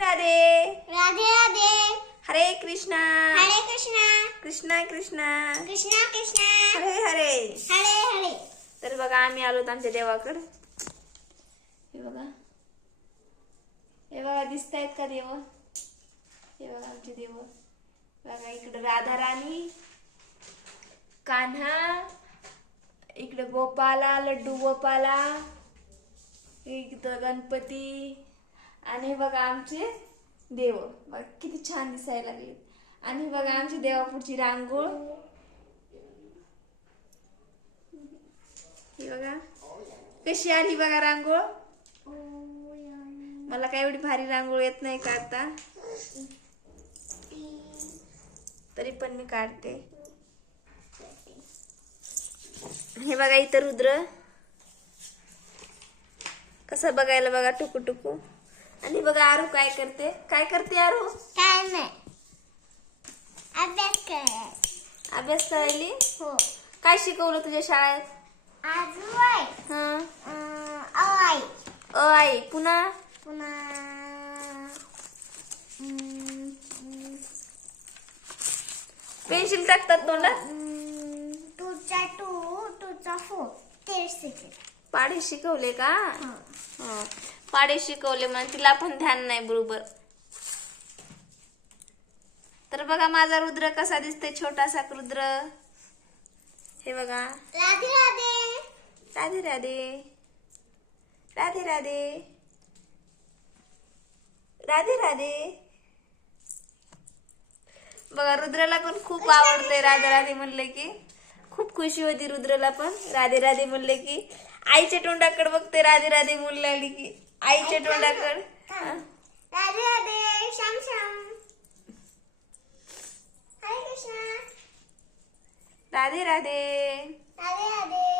राधे. राधे राधे. हरे कृष्णा. हरे कृष्णा. कृष्णा कृष्णा. कृष्णा कृष्णा. हरे हरे. हरे हरे. तर बघा आम्ही आलोत आमच्या देवाकडे. हे बघा. हे बघा दिसत आहेत का देव? हे बघा आमचे देव. बघा इकडे राधा राणी कान्हा इकडे गोपाला लड्डू गोपाला इकडं गणपती आणि हे बघा आमचे देव. बघा किती छान दिसायला लागले. आणि बघा आमची देवापुढची रांगोळ. ही बघा. कशी आली बघा रांगोळ? मला काय एवढी भारी रांगोळ येत नाही काढता तरी पण मी काढते. हे बघा इथं रुद्र. कसं बघायला बघा टुकू टुकू. आणि बघा आरू काय करते? काय करते आरू? काय नाही. अभ्यास करायचा अभ्यास करायली? हो. काय शिकवलं तुझ्या शाळेत? आज वय. हा. अय अ आई पुन्हा? पुन्हा पेन्सिल टाकतात तोंडात? हम्म, टूचा टू टूचा फोर. तेच शिकेल पाढे शिकवले का? हं. पाढे शिकवले मग तिला पण ध्यान नाही बरोबर. तर बघा माझा रुद्र कसा दिसतोय छोटासा रुद्र. हे बघा. राधे राधे. राधे राधे. राधे राधे. राधे राधे. बघा रुद्राला पण खूप आवडते राधे राधे म्हणले की. खूप खुशी होती रुद्रला पण. राधे राधे म्हणले की आईच्या तोंडाकडे बघते राधे राधे म्हणली की. आईच्या तोंडाकडे. राधे राधे श्याम श्याम. राधे राधे. राधे राधे.